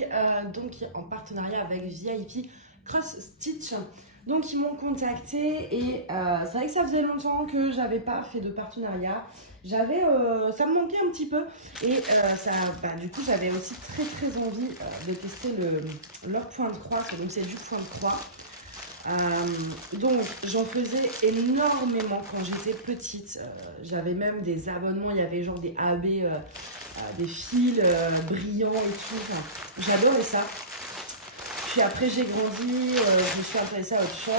Painting, donc en partenariat avec VIP Cross Stitch. Donc ils m'ont contacté et c'est vrai que ça faisait longtemps que j'avais pas fait de partenariat. Ça me manquait un petit peu et du coup j'avais aussi très envie de tester leur point de croix, donc c'est du point de croix. Donc j'en faisais énormément quand j'étais petite. J'avais même des abonnements, il y avait genre des AB, des fils brillants et tout. Enfin, j'adorais ça. Puis après j'ai grandi, je me suis intéressée à autre chose.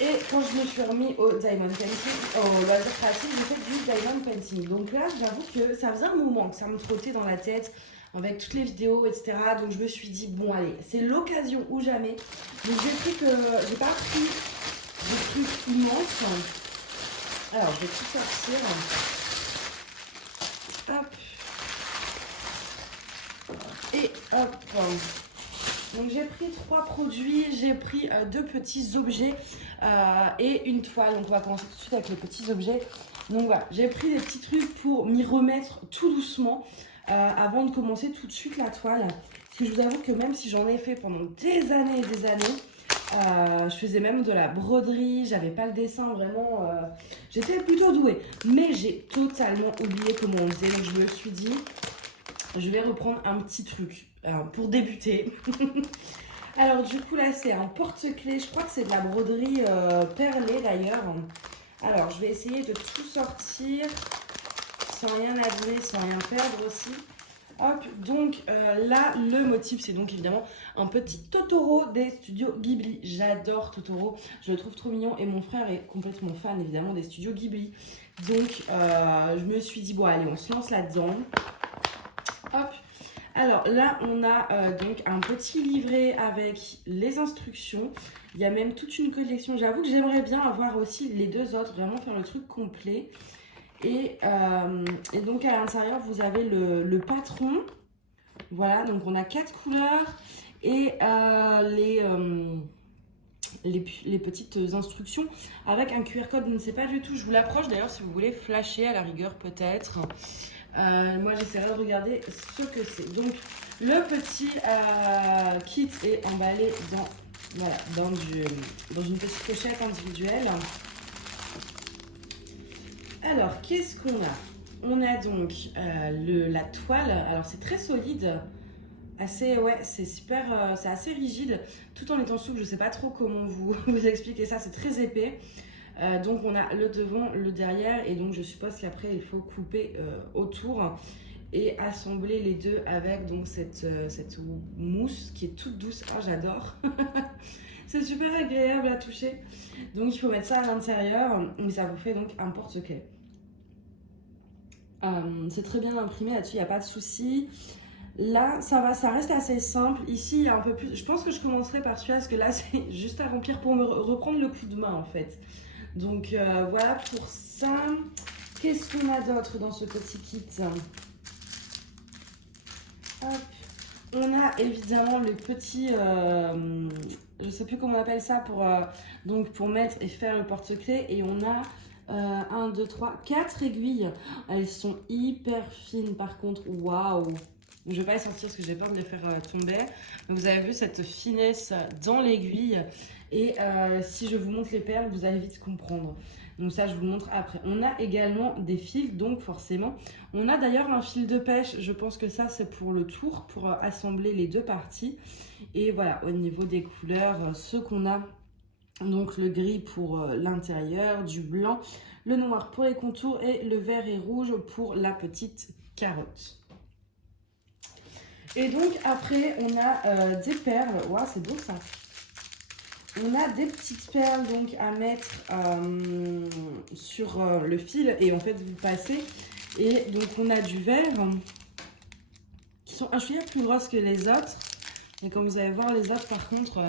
Et quand je me suis remis au diamond painting, au loisir créatif, j'ai fait du diamond painting. Donc là, j'avoue que ça faisait un moment que ça me trottait dans la tête avec toutes les vidéos, etc. Donc je me suis dit, bon allez, c'est l'occasion ou jamais. Donc j'ai pas pris des trucs immenses. Alors je vais tout sortir. Hop. Et hop. Donc j'ai pris 3 produits, j'ai pris 2 petits objets et une toile. Donc on va commencer tout de suite avec les petits objets. Donc voilà, j'ai pris des petits trucs pour m'y remettre tout doucement avant de commencer tout de suite la toile. Parce que je vous avoue que même si j'en ai fait pendant des années et des années, je faisais même de la broderie, j'avais pas le dessin vraiment, j'étais plutôt douée. Mais j'ai totalement oublié comment on faisait, donc je me suis dit, je vais reprendre un petit truc pour débuter. Alors du coup là c'est un porte-clés, je crois que c'est de la broderie perlée d'ailleurs. Alors je vais essayer de tout sortir sans rien abîmer, sans rien perdre aussi. Hop, donc là le motif c'est donc évidemment un petit Totoro des studios Ghibli. J'adore Totoro, je le trouve trop mignon et mon frère est complètement fan évidemment des studios Ghibli. Donc je me suis dit bon allez on se lance là-dedans. Hop. Alors là, on a donc un petit livret avec les instructions. Il y a même toute une collection. J'avoue que j'aimerais bien avoir aussi les 2 autres, vraiment faire le truc complet. Et donc à l'intérieur, vous avez le patron. Voilà, donc on a 4 couleurs et les petites instructions avec un QR code. Je ne sais pas du tout, je vous l'approche d'ailleurs si vous voulez flasher à la rigueur peut-être. Moi j'essaierai de regarder ce que c'est. Donc le petit kit est emballé dans une petite pochette individuelle. Alors qu'est-ce qu'on a? On a donc la toile. Alors c'est très solide, c'est super, c'est assez rigide tout en étant souple. Je sais pas trop comment vous expliquer ça, c'est très épais. Donc on a le devant, le derrière et donc je suppose qu'après il faut couper autour et assembler les deux avec donc cette mousse qui est toute douce. Ah j'adore. C'est super agréable à toucher. Donc il faut mettre ça à l'intérieur mais ça vous fait donc un porte-clés. C'est très bien imprimé là-dessus, il n'y a pas de souci. Là, ça va, ça reste assez simple. Ici, il y a un peu plus. Je pense que je commencerai par celui-là parce que là, c'est juste à remplir pour me reprendre le coup de main en fait. Donc voilà pour ça. Qu'est-ce qu'on a d'autre dans ce petit kit? Hop. On a évidemment le petit, je sais plus comment on appelle ça, pour mettre et faire le porte-clés. Et on a 1, 2, 3, 4 aiguilles. Elles sont hyper fines par contre. Waouh! Je ne vais pas les sortir parce que j'ai peur de les faire tomber. Vous avez vu cette finesse dans l'aiguille. Et si je vous montre les perles, vous allez vite comprendre. Donc ça, je vous montre après. On a également des fils, donc forcément. On a d'ailleurs un fil de pêche. Je pense que ça, c'est pour le tour, pour assembler les 2 parties. Et voilà, au niveau des couleurs, ce qu'on a. Donc le gris pour l'intérieur, du blanc, le noir pour les contours et le vert et rouge pour la petite carotte. Et donc après, on a des perles. Waouh, c'est beau ça. On a des petites perles donc à mettre sur le fil et en fait vous passez. Et donc on a du vert qui sont un chouïa plus grosses que les autres. Et comme vous allez voir les autres par contre,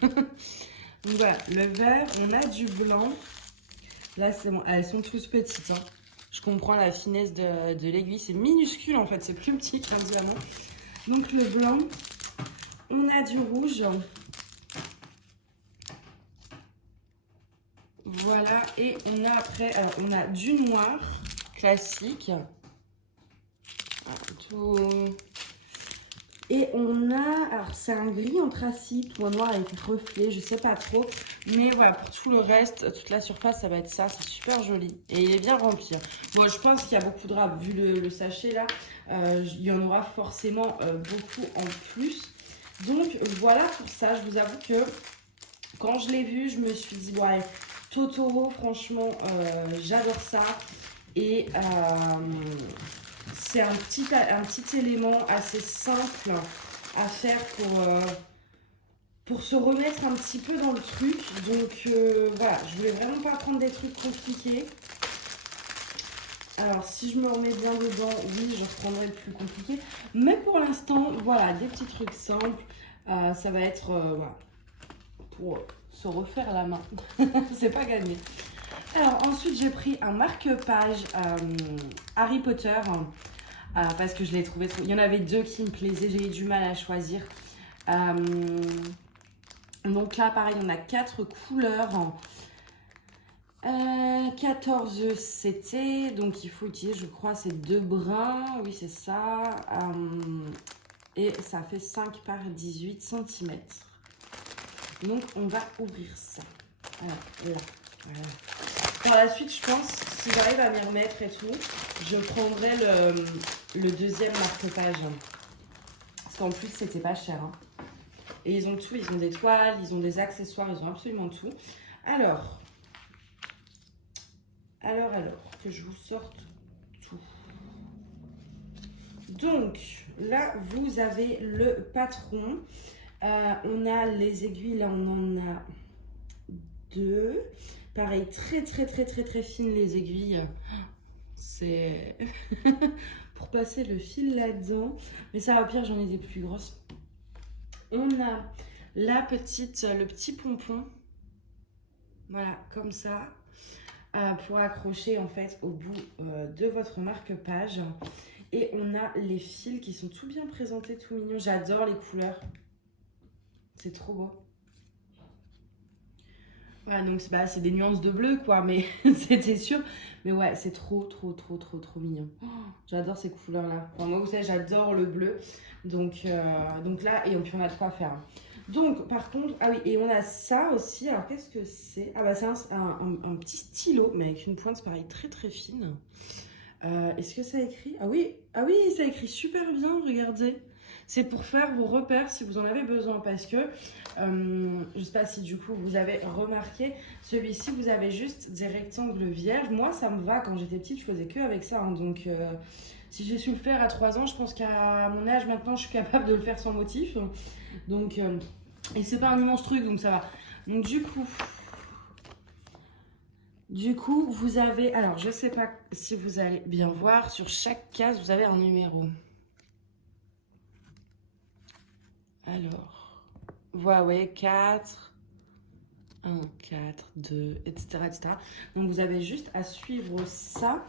donc voilà, le vert, on a du blanc. Là c'est bon, elles sont toutes petites. Hein. Je comprends la finesse de l'aiguille, c'est minuscule en fait, c'est plus petit qu'un diamant. Donc le blanc, on a du rouge. Voilà, et on a après, alors on a du noir classique. Tout Et on a, alors c'est un gris anthracite ou un noir avec reflet, je sais pas trop. Mais voilà, pour tout le reste, toute la surface, ça va être ça. C'est super joli. Et il est bien rempli. Bon, je pense qu'il y a beaucoup de drap. Vu le sachet là, il y en aura forcément beaucoup en plus. Donc voilà pour ça. Je vous avoue que quand je l'ai vu, je me suis dit, bon, allez, Totoro, franchement, j'adore ça. Et c'est un petit élément assez simple à faire pour se remettre un petit peu dans le truc. Donc voilà, je voulais vraiment pas prendre des trucs compliqués. Alors si je me remets bien dedans, oui, je reprendrai le plus compliqué. Mais pour l'instant, voilà, des petits trucs simples. Ça va être voilà, pour se refaire la main. C'est pas gagné. Alors ensuite j'ai pris un marque-page Harry Potter parce que je l'ai trouvé trop... Il y en avait deux qui me plaisaient, j'ai eu du mal à choisir. Donc là pareil, on a 4 couleurs. 14 c'était, donc il faut utiliser je crois c'est 2 brins, oui c'est ça. Et ça fait 5 par 18 cm. Donc on va ouvrir ça. Alors là, voilà. Par la suite, je pense, si j'arrive à m'y remettre et tout, je prendrai le deuxième marque-page. Parce qu'en plus, c'était pas cher. Hein. Et ils ont tout, ils ont des toiles, ils ont des accessoires, ils ont absolument tout. Alors, que je vous sorte tout. Donc, là, vous avez le patron. On a les aiguilles, là, on en a 2. Pareil, très fines les aiguilles. C'est pour passer le fil là-dedans. Mais ça va pire, j'en ai des plus grosses. On a le petit pompon. Voilà, comme ça. Pour accrocher en fait au bout de votre marque-page. Et on a les fils qui sont tout bien présentés, tout mignons. J'adore les couleurs. C'est trop beau. Voilà, donc c'est des nuances de bleu, quoi, mais c'était sûr. Mais ouais, c'est trop mignon. Oh, j'adore ces couleurs-là. Enfin, moi, vous savez, j'adore le bleu. Donc là, et puis on a de quoi faire. Donc, par contre, ah oui, et on a ça aussi. Alors, qu'est-ce que c'est? Ah bah, c'est un petit stylo, mais avec une pointe, pareil, très fine. Est-ce que ça écrit? Ah oui, ça écrit super bien, regardez. C'est pour faire vos repères si vous en avez besoin parce que, je ne sais pas si du coup vous avez remarqué, celui-ci vous avez juste des rectangles vierges. Moi ça me va, quand j'étais petite je faisais que avec ça. Hein, donc si j'ai su le faire à 3 ans, je pense qu'à mon âge maintenant je suis capable de le faire sans motif. Donc, et c'est pas un immense truc donc ça va. Donc du coup, vous avez, alors je sais pas si vous allez bien voir, sur chaque case, vous avez un numéro. Alors, voilà, ouais, 4, 1, 4, 2, etc., etc. Donc, vous avez juste à suivre ça.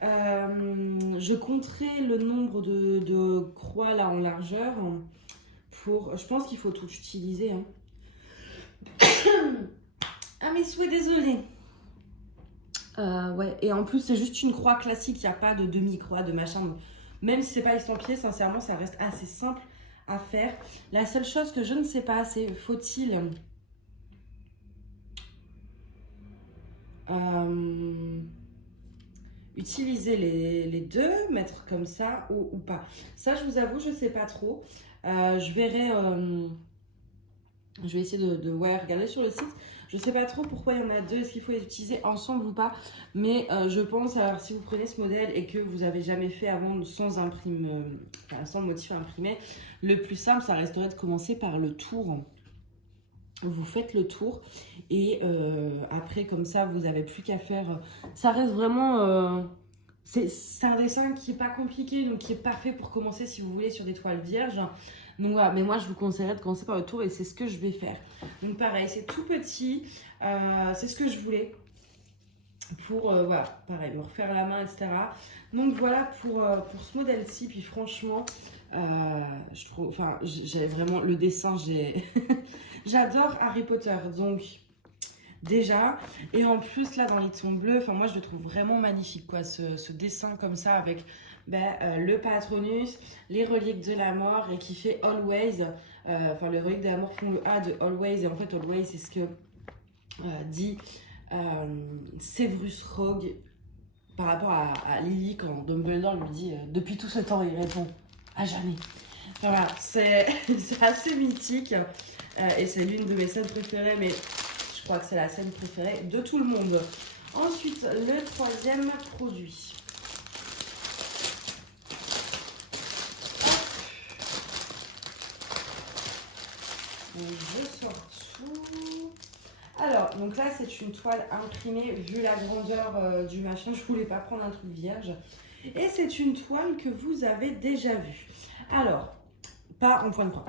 Je compterai le nombre de croix là en largeur. Je pense qu'il faut tout utiliser. Hein. Ah, mes souhaits, désolé. Ouais, et en plus, c'est juste une croix classique, il n'y a pas de demi-croix, de machin. Même si c'est pas estampillé, sincèrement, ça reste assez simple à faire. La seule chose que je ne sais pas, c'est faut-il utiliser les deux, mettre comme ça ou pas. Ça, je vous avoue, je ne sais pas trop. Je verrai, je vais essayer de regarder sur le site. Je ne sais pas trop pourquoi il y en a deux, est-ce qu'il faut les utiliser ensemble ou pas. Mais je pense, alors si vous prenez ce modèle et que vous n'avez jamais fait avant sans motif imprimé, le plus simple, ça resterait de commencer par le tour. Vous faites le tour et après, comme ça, vous n'avez plus qu'à faire. Ça reste vraiment... c'est un dessin qui n'est pas compliqué, donc qui est parfait pour commencer si vous voulez sur des toiles vierges. Donc voilà, mais moi je vous conseillerais de commencer par le tour et c'est ce que je vais faire. Donc pareil, c'est tout petit, c'est ce que je voulais pour, voilà, pareil, me refaire la main, etc. Donc voilà pour ce modèle-ci, puis franchement, je trouve, enfin, j'ai vraiment le dessin, j'adore Harry Potter, donc déjà, et en plus là dans les tons bleus, enfin moi je le trouve vraiment magnifique quoi, ce dessin comme ça avec le Patronus, les reliques de la mort et qui fait Always. Enfin, les reliques de la mort font le A de Always. Et en fait, Always, c'est ce que dit Severus Rogue par rapport à Lily quand Dumbledore lui dit depuis tout ce temps, il répond à jamais. Enfin, voilà, c'est assez mythique et c'est l'une de mes scènes préférées, mais je crois que c'est la scène préférée de tout le monde. Ensuite, le troisième produit. Donc, je sors tout. Alors, donc là, c'est une toile imprimée. Vu la grandeur du machin, je voulais pas prendre un truc vierge. Et c'est une toile que vous avez déjà vue. Alors, pas en point de croix.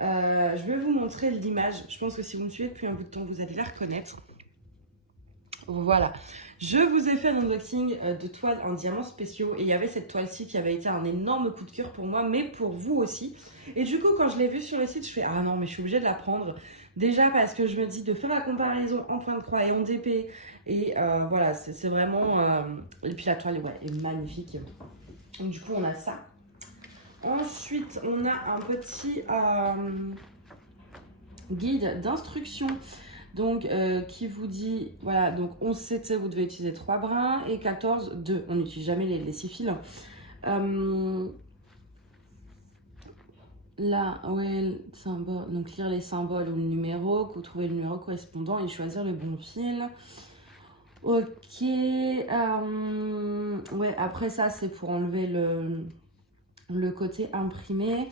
Je vais vous montrer l'image. Je pense que si vous me suivez depuis un bout de temps, vous allez la reconnaître. Voilà. Je vous ai fait un unboxing de toiles en diamants spéciaux. Et il y avait cette toile-ci qui avait été un énorme coup de cœur pour moi, mais pour vous aussi. Et du coup, quand je l'ai vue sur le site, je fais « Ah non, mais je suis obligée de la prendre ». Déjà parce que je me dis de faire la comparaison en point de croix et en DP. Et voilà, c'est vraiment... Et puis la toile est magnifique. Donc du coup, on a ça. Ensuite, on a un petit guide d'instruction. Donc, qui vous dit, voilà, donc 11 CT, vous devez utiliser 3 brins et 14, 2. On n'utilise jamais les 6 fils. Là, ouais, symbole, donc lire les symboles ou le numéro, que vous trouvez le numéro correspondant et choisir le bon fil. Ok, ouais, après ça, c'est pour enlever le côté imprimé.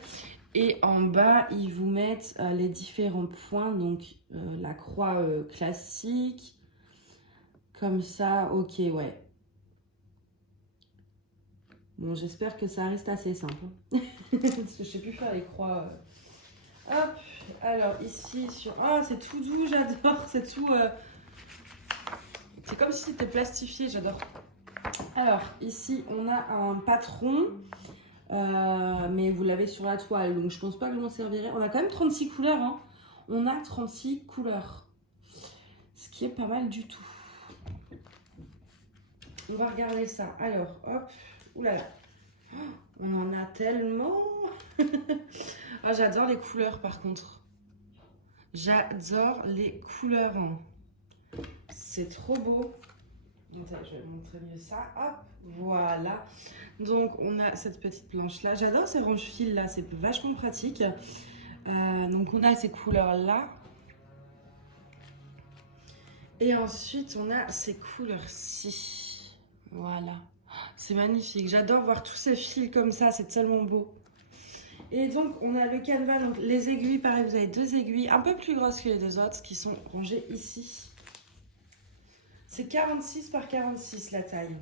Et en bas, ils vous mettent les différents points, donc la croix classique, comme ça, ok, ouais. Bon, j'espère que ça reste assez simple. Parce que je sais plus faire les croix. Hop, alors ici, sur... Ah, c'est tout doux, j'adore, c'est tout... C'est comme si c'était plastifié, j'adore. Alors, ici, on a un patron, mais vous l'avez sur la toile, donc je pense pas que je m'en servirai. On a quand même 36 couleurs, hein. On a 36 couleurs, ce qui est pas mal du tout. On va regarder ça. Alors, hop, oulala, on en a tellement. Ah, j'adore les couleurs, par contre. J'adore les couleurs. C'est trop beau. Attends, je vais montrer mieux ça. Hop, voilà. Donc, on a cette petite planche-là. J'adore ces range-fils là, c'est vachement pratique. Donc, on a ces couleurs-là. Et ensuite, on a ces couleurs-ci. Voilà. C'est magnifique. J'adore voir tous ces fils comme ça. C'est tellement beau. Et donc, on a le canevas. Donc, les aiguilles, pareil, vous avez 2 aiguilles un peu plus grosses que les 2 autres qui sont rangées ici. C'est 46 par 46 la taille.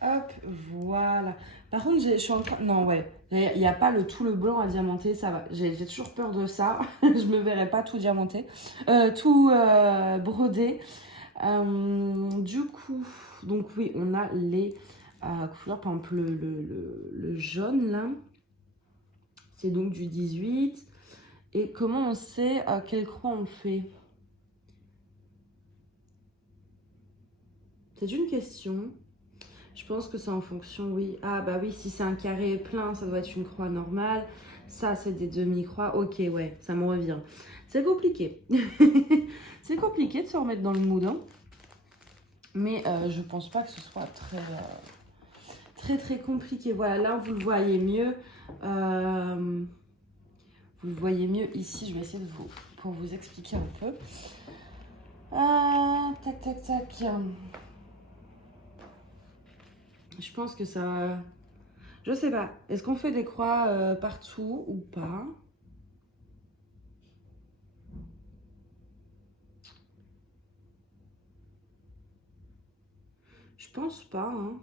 Hop, voilà. Par contre, je suis en train... Non, ouais. Il n'y a pas tout le blanc à diamanter, ça va. J'ai toujours peur de ça. Je me verrai pas tout diamanter. Tout brodé. Du coup, donc oui, on a les couleurs. Par exemple, le jaune, là. C'est donc du 18. Et comment on sait quelle croix on fait? C'est une question. Je pense que c'est en fonction, oui. Ah bah oui, si c'est un carré plein, ça doit être une croix normale. Ça, c'est des demi-croix. Ok, ouais, ça me revient. C'est compliqué. C'est compliqué de se remettre dans le mood. Hein. Mais je pense pas que ce soit très compliqué. Voilà, là, vous le voyez mieux. Vous le voyez mieux ici. Je vais essayer pour vous expliquer un peu. Tac. Je pense que ça... Je sais pas. Est-ce qu'on fait des croix partout ou pas? Je pense pas. Hein.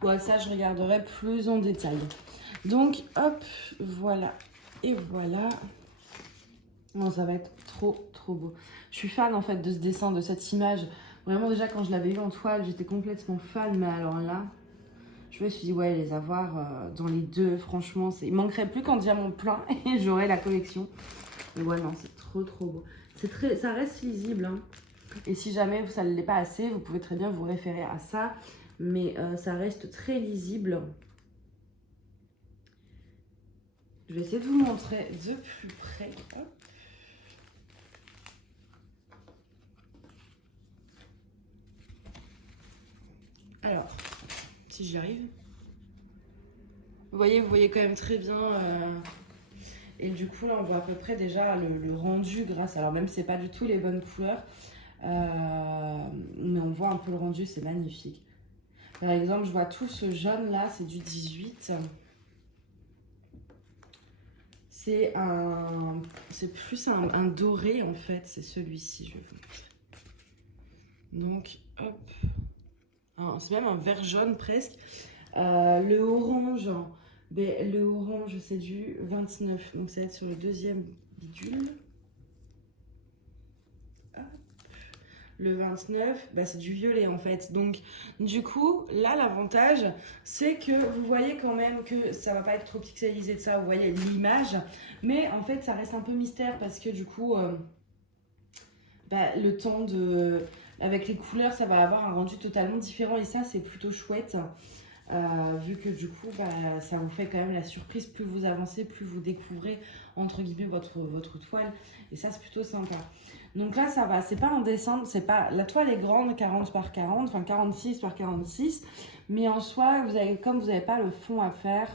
Ouais, ça, je regarderai plus en détail. Donc, hop, voilà. Et voilà. Non, ça va être trop beau. Je suis fan, en fait, de ce dessin, de cette image. Vraiment, déjà, quand je l'avais eu en toile, j'étais complètement fan. Mais alors là, je me suis dit, ouais, les avoir dans les deux, franchement, il manquerait plus qu'en diamant plein et j'aurais la collection. Mais ouais, non, c'est trop beau. Ça reste lisible. Hein. Et si jamais ça ne l'est pas assez, vous pouvez très bien vous référer à ça. mais ça reste très lisible. Je vais essayer de vous montrer de plus près. Hop. Alors, si j'y arrive. Vous voyez quand même très bien. Et du coup, là, on voit à peu près déjà le rendu grâce. Alors, même si c'est pas du tout les bonnes couleurs, mais on voit un peu le rendu, c'est magnifique. Par exemple, je vois tout ce jaune là, c'est du 18. C'est plus un doré en fait, c'est celui-ci, je vais vous montrer. Donc, hop. C'est même un vert jaune presque. Le orange, ben, c'est du 29, donc ça va être sur le deuxième bidule. Hop. Le 29, ben, c'est du violet en fait. Donc du coup, là l'avantage, c'est que vous voyez quand même que ça va pas être trop pixelisé de ça, vous voyez l'image. Mais en fait, ça reste un peu mystère parce que du coup, ben, le temps de... Avec les couleurs, ça va avoir un rendu totalement différent et ça, c'est plutôt chouette. Vu que du coup ça vous fait quand même la surprise, plus vous avancez, plus vous découvrez entre guillemets votre toile et ça c'est plutôt sympa. Donc là ça va, c'est pas un dessin, c'est pas, la toile est grande, 40 par 40, enfin 46 par 46, mais en soi comme vous n'avez pas le fond à faire,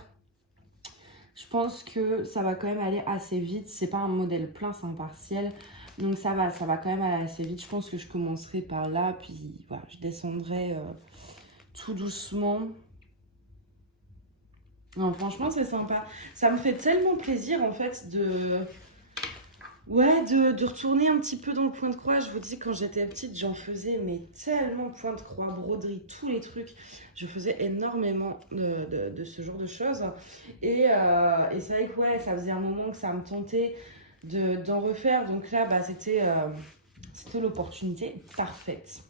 je pense que ça va quand même aller assez vite. C'est pas un modèle plein, c'est un partiel. Donc ça va quand même aller assez vite. Je pense que je commencerai par là, puis voilà, je descendrai tout doucement. Non, franchement, c'est sympa. Ça me fait tellement plaisir, en fait, de retourner un petit peu dans le point de croix. Je vous dis, quand j'étais petite, j'en faisais, mais tellement point de croix, broderie, tous les trucs. Je faisais énormément de ce genre de choses. Et c'est vrai que, ouais, ça faisait un moment que ça me tentait d'en refaire. Donc là, bah, c'était l'opportunité parfaite.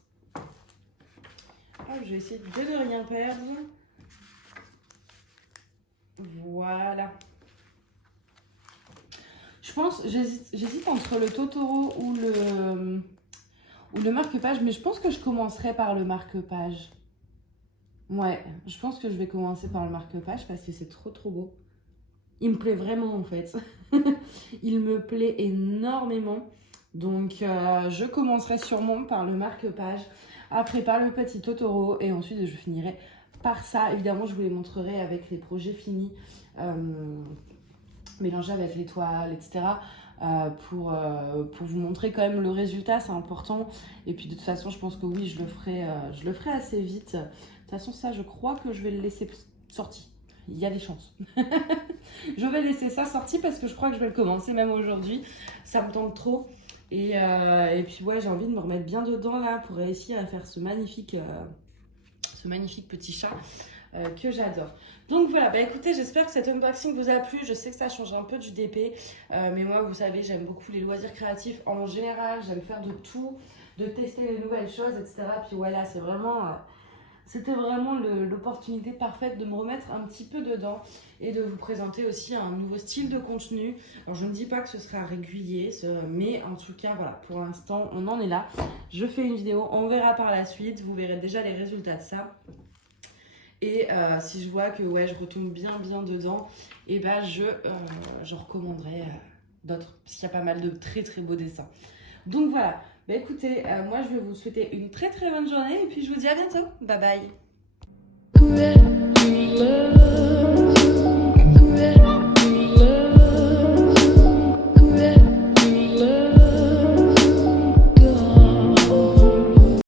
Ah, je vais essayer de ne rien perdre. Voilà. Je pense, j'hésite entre le Totoro ou le marque-page, mais je pense que je commencerai par le marque-page. Ouais, je pense que je vais commencer par le marque-page parce que c'est trop beau. Il me plaît vraiment en fait. Il me plaît énormément. Donc je commencerai sûrement par le marque-page, après par le petit Totoro et ensuite je finirai par ça. Évidemment, je vous les montrerai avec les projets finis. Mélangé avec les toiles, etc. Pour vous montrer quand même le résultat, c'est important. Et puis de toute façon, je pense que oui, je le ferai assez vite. De toute façon, ça, je crois que je vais le laisser sorti. Il y a des chances. Je vais laisser ça sorti parce que je crois que je vais le commencer même aujourd'hui. Ça me tente trop. Et puis ouais, j'ai envie de me remettre bien dedans là pour réussir à faire ce magnifique petit chat. Que j'adore. Donc voilà, bah écoutez, j'espère que cet unboxing vous a plu. Je sais que ça change un peu du DP, mais moi, vous savez, j'aime beaucoup les loisirs créatifs en général. J'aime faire de tout, de tester les nouvelles choses, etc. Puis voilà, c'était vraiment l'opportunité parfaite de me remettre un petit peu dedans et de vous présenter aussi un nouveau style de contenu. Alors je ne dis pas que ce sera régulier, mais en tout cas, voilà, pour l'instant, on en est là. Je fais une vidéo, on verra par la suite. Vous verrez déjà les résultats de ça. Et si je vois que ouais, je retombe bien dedans, et ben je recommanderai d'autres, parce qu'il y a pas mal de très beaux dessins. Donc voilà, bah écoutez, moi je vais vous souhaiter une très bonne journée, et puis je vous dis à bientôt. Bye bye.